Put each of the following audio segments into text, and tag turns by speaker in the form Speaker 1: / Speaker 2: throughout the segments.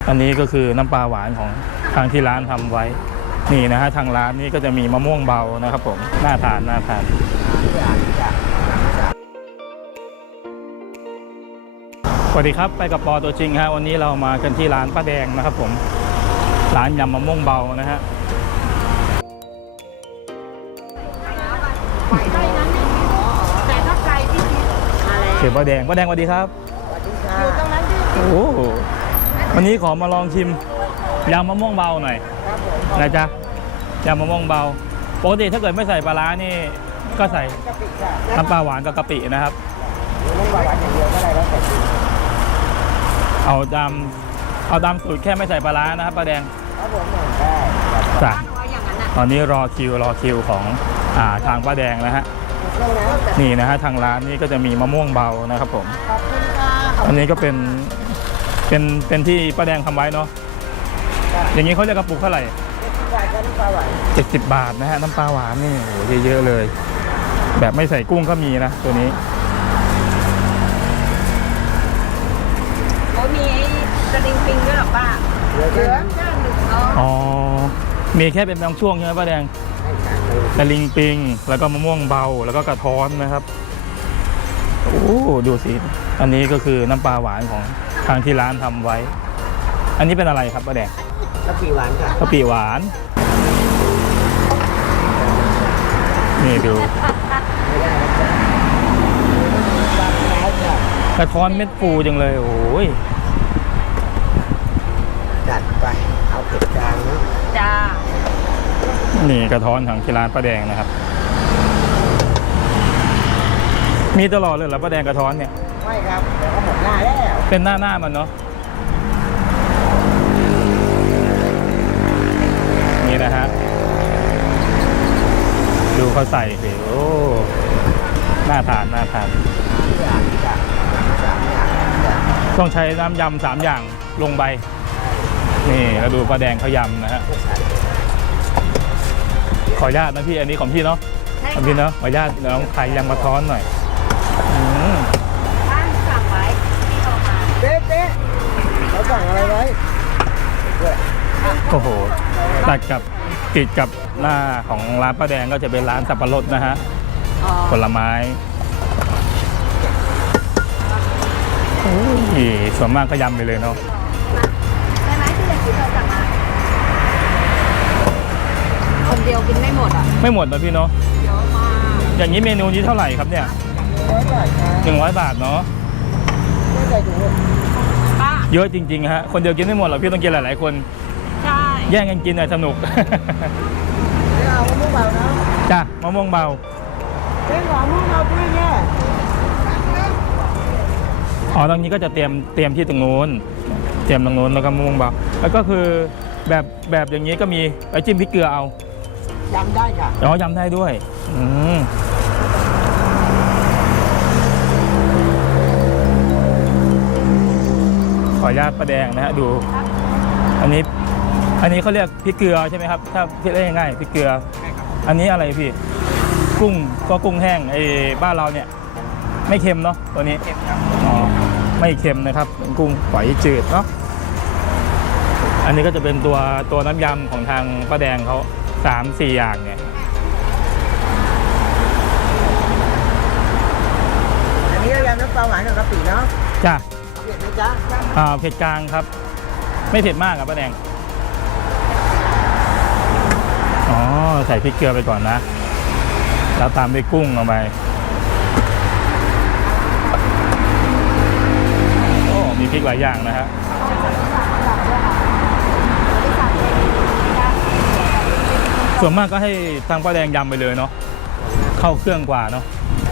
Speaker 1: อันนี้ก็คือน้ำปลาหวานของทางที่ร้านทำไว้นี่นะฮะทางร้านนี้ก็จะมีมะม่วงเบานะครับผมน่าทานน่าทานสวัสดีครับไปกับปอตัวจริงฮะวันนี้เรามากันที่ร้านป้าแดงนะครับผมร้านยำมะม่วงเบานะฮะ
Speaker 2: แต่ถ้าไกลที่อะไร
Speaker 1: เขียวป้าแดงสวัสดีครับ
Speaker 2: อยู่ตรงนั้นที่
Speaker 1: โอ้โหวันนี้ขอมาลองชิมยำมะม่วงเบาหน่อยนะจ๊ะยำมะม่วงเบาปกติถ้าเกิดไม่ใส่ปลาร้านี่ก็ใส่
Speaker 2: กะปิค่ะ
Speaker 1: น้ำปลาหวานกับกะปินะครับ
Speaker 2: น้ำปลาหวานอย่างเดียวก็ได้แล้วแต่กิน
Speaker 1: เอาตามสูตรแค่ไม่ใส่ปลาร้านะครับป้าแดง
Speaker 2: ครับผมได้
Speaker 1: จ้ะ
Speaker 2: อย่างนั้นน่ะ
Speaker 1: ตอนนี้รอคิวของทางป้าแดงนะฮะ
Speaker 2: เครื่องน้ำ
Speaker 1: นี่นะฮะทางร้านนี่ก็จะมีมะม่วงเบานะครับผม
Speaker 2: ขอบคุณค่ะ
Speaker 1: อันนี้ก็เป็นที่ป้าแดงทำไว้เนาะอย่างนี้เขาจะกระปุกเท่าไหร่
Speaker 2: 70 บาทกับน้ำปลาหวาน
Speaker 1: 70 บาทนะฮะน้ำปลาหวานนี่โหเยอะๆเลย แบบไม่ใส่กุ้งก็มีนะตัวนี้
Speaker 3: เขามีไอ้สลิงปิงด้วยหรอป้า
Speaker 2: เหลือ
Speaker 3: เหลือแค่หนึ่งเนาะ
Speaker 1: อ๋อมีแค่เป็นบางช่วงใช่ไหมป้าแดง
Speaker 2: ให้ค่ะ
Speaker 1: ตะลิงปิงแล้วก็มะม่วงเบาแล้วก็กระท้อนนะครับโอ้ดูสิอันนี้ก็คือน้ำปลาหวานของทางที่ร้านทำไว้ อันนี้เป็นอะไรครับป้าแดง
Speaker 2: กะปิหวานค่ะ
Speaker 1: กะปิหวาน นี่ดู
Speaker 2: ไม่ได้นะจ๊ะบางร้านค่ะ
Speaker 1: กระท้อนเม็ดฟูจังเลยโอ้ย
Speaker 2: จัดไปเอาเผ็ดกลางนะ
Speaker 3: จ้า
Speaker 1: นี่กระท้อนของที่ร้านป้าแดงนะครับ มีตลอดเลยเหรอป้าแดงกระท้อนเนี่ย
Speaker 2: ไม่ครับเดี๋ยวก็หมดหน้าแล้ว
Speaker 1: เป็นหน้ามันเนาะนี่นะฮะดูเขาใส่สิโอ้น่าทานน่าทาน
Speaker 2: อย่างจ้ะ3 อย่างจ้ะ
Speaker 1: ต้องใช้น้ำยำ3 อย่างลงไปนี่แล้วดูป้าแดงเขายำนะฮะขออนุญาตนะพี่อันนี้ของพี่เนาะ
Speaker 3: ใช่
Speaker 1: ของพี่เนาะขออนุญาตน้องไข่ยำกระท้อนหน่อยอืม
Speaker 3: บ้านสั่งไว้ที่โทรมา
Speaker 2: เป๊ะเขาสั่งอะไรไว้ด้วย
Speaker 1: โอ้โหตัดกับติดกับหน้าของร้านป้าแดงก็จะเป็นร้านสับปะรดนะฮะ
Speaker 3: อ๋อ
Speaker 1: ผลไม้โอ้ยส่วนมากก็ยำไปเลยเนาะ
Speaker 3: ได้ไหมที่เราสั่งมาคนเดียวกินไม่หมดอ่ะ
Speaker 1: ไม่หมดนะพี่เนาะ
Speaker 3: เยอะมาก
Speaker 1: อย่างนี้เมนูนี้เท่าไหร่ครับเนี่ย
Speaker 2: 100 บาทค่ะ
Speaker 1: 100 บาทเนาะ
Speaker 2: ไม่ใส่ถุง
Speaker 3: ป้า
Speaker 1: เยอะจริงๆฮะคนเดียวกินไม่หมดหรอกพี่ต้องกินหลายๆคน
Speaker 3: ใช่
Speaker 1: แย่งกันกินหน่อยสนุก
Speaker 2: ไม่เอามะม่วงเบานะ
Speaker 1: จ้ะมะม่วงเบา
Speaker 2: เป็นหอมมะม่วงเบาด้วยเนี่ย
Speaker 1: อ๋อตรงนี้ก็จะเตรียมที่ตรงนู้นเตรียมตรงนู้นแล้วก็มะม่วงเบาแล้วก็คือแบบอย่างนี้ก็มีไว้จิ้มพริกเกลือเอา
Speaker 2: ยำได้ค่ะ
Speaker 1: อ๋อยำได้ด้วยขออนุญาตป้าแดงนะฮะดู อันนี้เขาเรียกพริกเกลือใช่ไหมครับถ้าเรียกง่ายๆพริกเกลือ อันนี้อะไรพี่กุ้งก็กุ้งแห้งไอ้บ้านเราเนี่ยไม่เค็มเนาะตัวนี้
Speaker 2: เค็มครับ
Speaker 1: อ๋อไม่เค็มนะครับเป็นกุ้งฝอยจืดเนาะอันนี้ก็จะเป็นตัวน้ำยำของทางป้าแดงเขา3-4 อย่างเนี่ย
Speaker 2: อันนี้เรายำน้ำปลาหวานกับกะปิเนาะ
Speaker 1: จ้ะ
Speaker 2: เผ็ดไหมจ๊ะ
Speaker 1: เผ็ดกลางครับ ไม่เผ็ดมากครับป้าแดงอ๋อใส่พริกเกลือไปก่อนนะแล้วตามด้วยกุ้งลงไปโอ้มีพริกหลายอย่างนะฮะส่วนมากก็ให้ทางป้าแดงยำไปเลยเนาะเข้าเครื่องกว่าเนาะ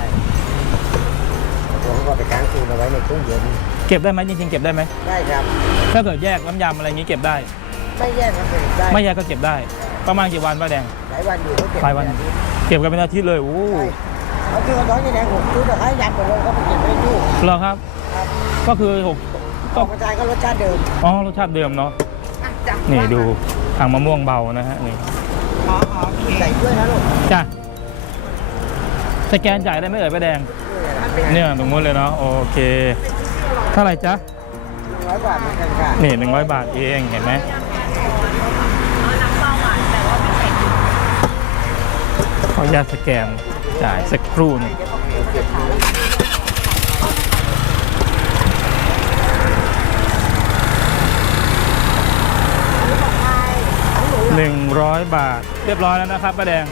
Speaker 2: ผมก็ไปค้างคืนเอาไว้ในตู้เย็น
Speaker 1: เก็บได้ไหมจริงๆเก็บได้ไหม
Speaker 2: ได้ครับ
Speaker 1: ถ้าเกิดแยกน้ำยำอะไรอย่างนี้เก็บได้
Speaker 2: ไม่แยกกันเลยได้
Speaker 1: ไม่แยกก็เก็บได้ ประมาณกี่วันป้าแดง
Speaker 2: หลายวันอยู่เขาเก็บ
Speaker 1: หลายวัน เก็บกันเป็นอาทิตย์เลยโอ้
Speaker 2: เขาคือร้อยแดง6 ชุดแต่ให้ยำไปเลยเขาไปเก็บไว้ในตู้
Speaker 1: เหรอครับ
Speaker 2: ครับ
Speaker 1: ก็คือ6
Speaker 2: ออกมาทานก็รสชาติเดิม
Speaker 1: อ๋อรสชาติเดิมเนาะ
Speaker 3: อ่ะจ้ะ
Speaker 1: นี่ดูทางมะม่วงเบานะฮะนี่
Speaker 3: อ๋อ
Speaker 2: ใส่ด้วยนะลูก
Speaker 1: จ้ะสแกนจ่ายได้ไหมเอ่ยป้าแดง
Speaker 3: มันเป็น
Speaker 1: เนี่ยตรงนู้นเลยเนาะโอเคเท่าไหร่จ๊ะ
Speaker 2: 100 100 บาทเหมือนกันค่ะ
Speaker 1: นี่100 บาทเองเห็นไหม
Speaker 3: เอาน้ำปลาหวานแต่ว่าไม่ใส่พริก
Speaker 1: ขออนุญาตสแกนจ่ายสักครู่หนึง100 บาทเรียบร้อยแล้วนะครับป้าแดง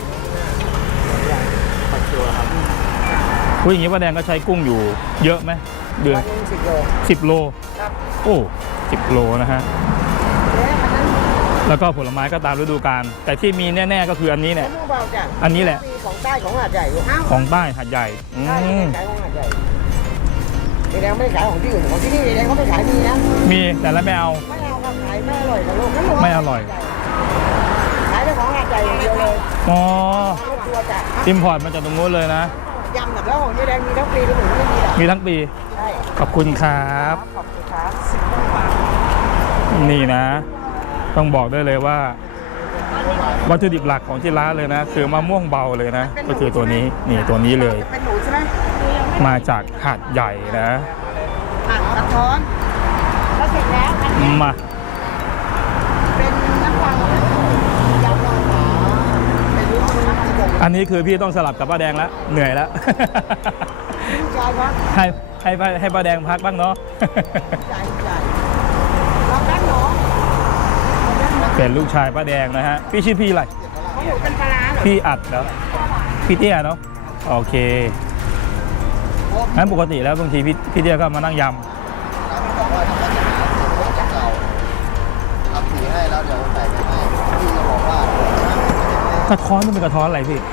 Speaker 1: อุ้ยอย่างนี้ป้าแดงก็ใช้กุ้งอยู่เยอะไหมเดือน
Speaker 2: วันนึง10 โล
Speaker 1: 10 โล
Speaker 2: ครับ
Speaker 1: โอ้10 โลนะฮะ
Speaker 2: เจ๊อันนั้น
Speaker 1: แล้วก็ผลไม้ก็ตามฤดูกาลแต่ที่มีแน่ๆก็คืออันนี้
Speaker 2: มะ
Speaker 1: เนี่ย
Speaker 2: ม่วงเบาจ้ะ
Speaker 1: อันนี้แหละ
Speaker 2: มีของใต้ของหาดใหญ่อยู่อ้าว
Speaker 1: ของใต้หาดใหญ่อื
Speaker 2: ใช่
Speaker 1: ม
Speaker 2: ขายของหาดใหญ่เจ๊แดงไม่ได้ขายของที่อื่นของที่นี่เจ๊แดงเขาไม่ขายมีนะ
Speaker 1: มีแต่ละไม่เอา
Speaker 2: ไม่เอาครับขายไม่อร่อยกับโลกนั่นหร
Speaker 1: ไม่อร่อย
Speaker 2: ขายแต่ของหาดใหญ่อย่างเดียวเลย
Speaker 1: อ๋อ
Speaker 2: รถทัวร์จ้ะ
Speaker 1: อิมพอร์ตมาจากตรงนู้นเลยนะ
Speaker 2: ยำแบบแล้วของเจ๊แดงมีทั้งปีหรือไม่มีหรอ
Speaker 1: มีทั้งปี
Speaker 2: ใช่
Speaker 1: ขอบคุณครับ
Speaker 2: ขอบคุณครับ
Speaker 1: นี่นะ ต้องบอกได้เลยว่า วัตถุดิบหลักของที่ร้านเลยนะ คือมะม่วงเบาเลยนะ ก็คือตัวนี้นี่ตัวนี้เลย
Speaker 2: จะเป็นหนูใช่ไหม
Speaker 1: มาจากหาดใหญ่นะ
Speaker 2: อ่ะกระท้อนแล้วเสร็จแล้วอันนี้
Speaker 1: มา
Speaker 2: เป็นน้ำปลาหวานยำลอยขาเป็นลูกชิ้นน้ำปลา
Speaker 1: อันนี้คือพี่ต้องสลับกับป้าแดงแล้วเหนื่อยแล้ว
Speaker 2: ใจครับ
Speaker 1: ให้ป้าแดงพักบ้างเนาะ
Speaker 2: ใจเราแป้งหนู
Speaker 1: เป็นลูกชายป้าแดงนะฮะพี่ชื่อพี่อะไร
Speaker 2: ของหนูเป็นปลาร้าเหรอ
Speaker 1: พี่อัดเนาะพี่เตี้ยเนาะโอเคงั้นปกติแล้วบางทีพี่เตี้ยก็มานั่งย
Speaker 4: บอกว่าถ้าเขาจะหาสูตรจากเก่าทำสีให้แล้วเดี๋ยวใส่ไปให้พี่ก็บอกว่า
Speaker 1: ำกระท้อนมันเป็นกระท้อนอะไรพี่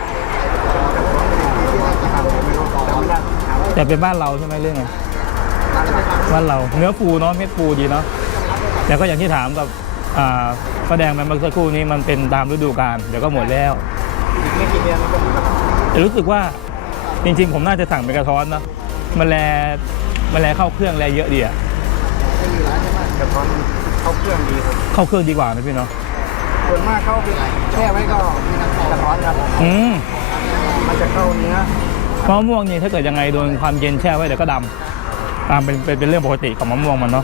Speaker 1: แต่เป็นบ้านเราใช่ไหมเรื่องไงบ้านเราเนื้อฟูเนาะเม็ดฟูดีเนาะแต่ก็อย่างที่ถามกับป้าแดงมันเมื่อสักครู่นี้มันเป็นตามฤดูกาลเดี๋ยวก็หมดแล้ว
Speaker 2: ไม่กี่เดือนมันก็หมดแล้ว
Speaker 1: แต่รู้สึกว่าจริงๆผมน่าจะสั่งเป็นกระท้อนเนาะมันแลเข้าเครื่องแลเยอะดีอะ
Speaker 4: ไม่มีร้านใช่ไหม
Speaker 2: กระท้อนเข้าเครื่องดีครับ
Speaker 1: เข้าเครื่องดีกว่านะพี่เนาะ
Speaker 2: ส่วนมากเข้าไปแช่ไว้ก็กระท้อนครับ มันจะเข้าเนื้อ
Speaker 1: มะม่วงนี่ถ้าเกิดยังไงโดนความเย็นแช่ไว้เดี๋ยวก็ดำตามเป็นเรื่องปกติของมะม่วงมันเนาะ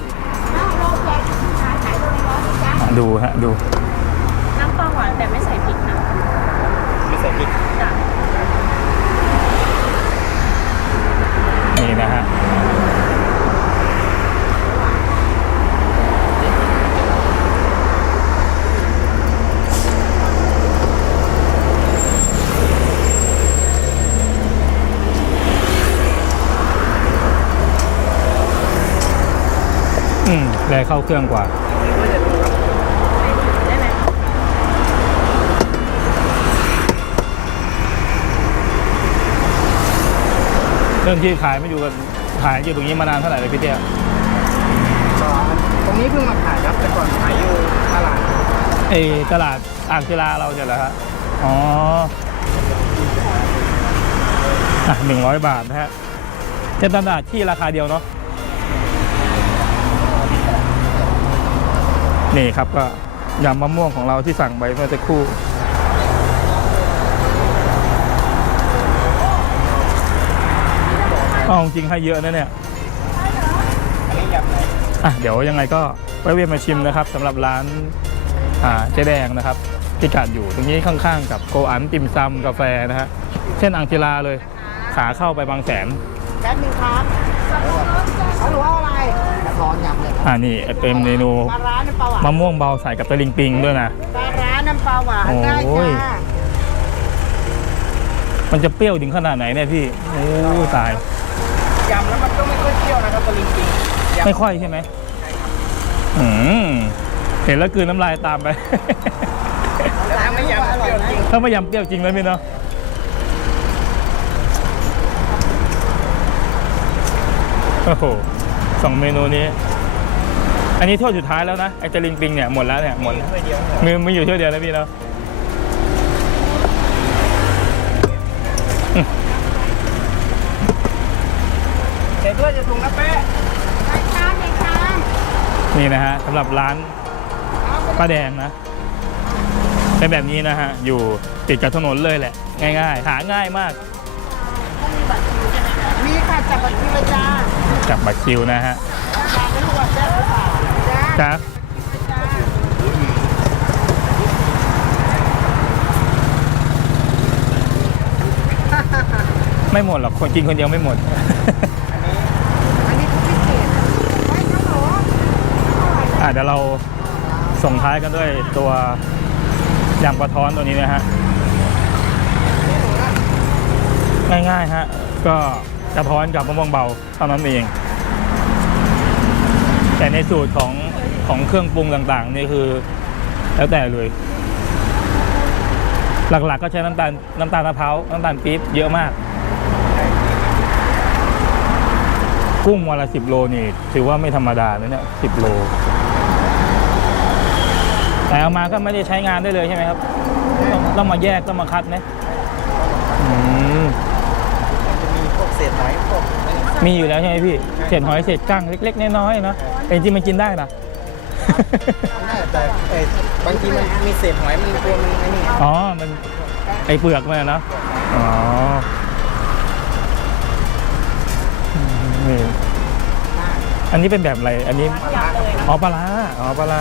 Speaker 1: ดูฮะดู
Speaker 3: น้ำปลาหวานแต่ไม่ใส่พริกนะ
Speaker 2: ไม่ใส่พริก
Speaker 3: จ้ะ
Speaker 1: นี่นะฮะแลเข้าเครื่องกว่า
Speaker 3: ได้ไหม
Speaker 1: เรื่องที่ขายไม่อยู่กันขายอยู่ตรงนี้มานานเท่าไหร่เลยพี่เตี้ย
Speaker 2: ตรงนี้เพิ่งมาขายครับแต่ก่อนขายอยู่ตลาด
Speaker 1: ไอตลาดอ่างศิลาเราเนี่ยแหละฮะอ๋อ100 บาทนะฮะเป็นตลาดที่ราคาเดียวเนาะนี่ครับก็ยำมะม่วงของเราที่สั่งไปเมื่อสักครู่เอาจริงให้เยอะนะเนี่ย
Speaker 2: อันนี้ยำเลย
Speaker 1: เดี๋ยวยังไงก็แวะมาชิมนะครับสำหรับร้านเจ๊แดงนะครับที่กัดอยู่ตรงนี้ข้างๆกับโกอันติ่มซำกาแฟนะฮะเช่นอ่างศิลาเลยขาเข้าไปบางแสน
Speaker 2: แป๊บนึงครับเขาหรือว่าอะไร
Speaker 4: กระท้อนยำเลยครับ
Speaker 1: นี่เป็นเมนู
Speaker 2: ปลาร้าน้ำปลาหวาน
Speaker 1: มะม่วงเบาใส่กับตะลิงปิงด้วยนะ
Speaker 2: ปลาร้าน้ำปลาหวานได้
Speaker 1: โอ้ย
Speaker 2: จ้า
Speaker 1: มันจะเปรี้ยวถึงขนาดไหนเนี่ยพี่โอ้ตาย
Speaker 2: ยำแล้วมันก็ไม่ค่อยเปรี้ยวนะครับตะลิงปิงยำ
Speaker 1: ไม่ค่อยใช่ไหมเห็นแล้วกลืนน้ำลายตามไป
Speaker 2: แต่ถ้าไม่ยำเปรี้ยวจริง
Speaker 1: ถ้าไม่ยำเปรี้ยวจริงเลยพี่เนาะโอ้โห2 เมนูนี้ อันนี้ถ้วยสุดท้ายแล้วนะไอตะลิงปิงเนี่ยหมดแล้วเนี่ยหมด
Speaker 2: ถ้วยเดียว
Speaker 1: มืออยู่ถ้วยเดียวนะพี่เนาะ
Speaker 2: ใส่ถ้วยจะถุงนะแป๊ะ
Speaker 1: นี่นะฮะสำหรับร้านป้าแดงนะเป็นแบบนี้นะฮะอยู่ติดกับถนนเลยแหละง่ายๆหาง่ายมาก
Speaker 2: มีค่ะจับบัตรคิวเลยจ้า
Speaker 1: กับบัตรคิวนะฮะ
Speaker 2: ราคาไม่รู้ว่าแซ่บหรือเปล่าจ้า
Speaker 1: จ้าไม่หมดหรอกคนกินคนเดียวไม่หมด
Speaker 2: อันนี้คือพิเศษไม่ครับหรอ
Speaker 1: เดี๋ยวเราส่งท้ายกันด้วยตัวยางปลาท้อนตัวนี้นะฮะง่ายๆฮะก็กระท้อนกับมะม่วงเบาเท่านั้นเองแต่ในสูตรของเครื่องปรุงต่างๆนี่คือแล้วแต่เลย หลักๆก็ใช้น้ำตาลมะพร้าวน้ำตาลปี๊บเยอะมากกุ้งวันละ10 โลนี่ถือว่าไม่ธรรมดานะเนี่ย10 โลแต่เอามาก็ไม่ได้ใช้งานได้เลยใช่ไหมครับต้องมาแยกต้องมาคัดนะ
Speaker 4: จะมีพวกเศษหอยพวก
Speaker 1: มีอยู่แล้วใช่ไหมพี่เศษหอยเศษกั้งเล็กๆน้อยๆนะแต่จริงๆมันกินได้นะ
Speaker 4: แต่บางทีมันมีเศษหอยมันตัวมันไอ้นี่
Speaker 1: อ๋อมันไอเปลือกมันนะอ๋อนี่อันนี้เป็นแบบอะไรอันนี้อ๋อปลาร้าอ๋อปลาร้า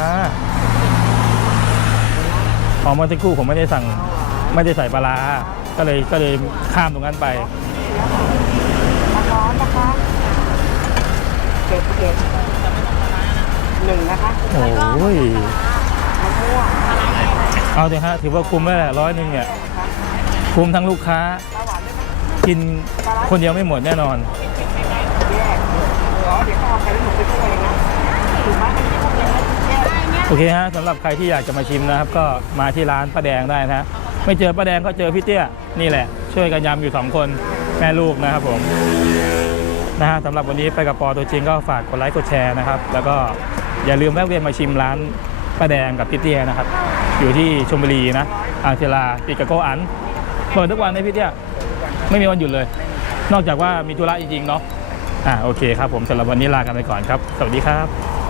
Speaker 1: อ๋อเมื่อสักครู่ผมไม่ได้สั่งไม่ได้ใส่ปลาร้าก็เลยข้ามตรงนั้นไป
Speaker 2: ร้อนนะคะเก็บ1นะคะ
Speaker 1: โอ้ย
Speaker 2: มะม่วง
Speaker 1: เอาเถอะฮะถือว่าคุ้มแล้วแหละ100เนี่ยคุ้มทั้งลูกค้ากินคนเดียวไม่หมดแน่นอน
Speaker 2: แยกเดี๋ยวเขาเอาไปแล้วหนูไปช่วยนะถูกไหมมันจะพวกนี้แยก
Speaker 1: โอเคฮะสำหรับใครที่อยากจะมาชิมนะครับ ก็มาที่ร้านป้าแดงได้นะฮะไม่เจอป้าแดงก็เจอพี่เตี้ยนี่แหละช่วยกันยำอยู่2คนแม่ลูกนะครับผมนะฮะสำหรับวันนี้ไปกับปอตัวจริงก็ฝากกดไลค์กดแชร์นะครับแล้วก็อย่าลืมแวะเวียนมาชิมร้านป้าแดงกับพี่เตี้ยนะครับอยู่ที่ชลบุรีนะอ่างศิลาติดกับโกอันเปิดทุกวันนะพี่เตี้ยไม่มีวันหยุดเลย นอกจากว่ามีธุระจริงๆเนาะโอเคครับผมสำหรับวันนี้ลากันไปก่อนครับสวัสดีครับ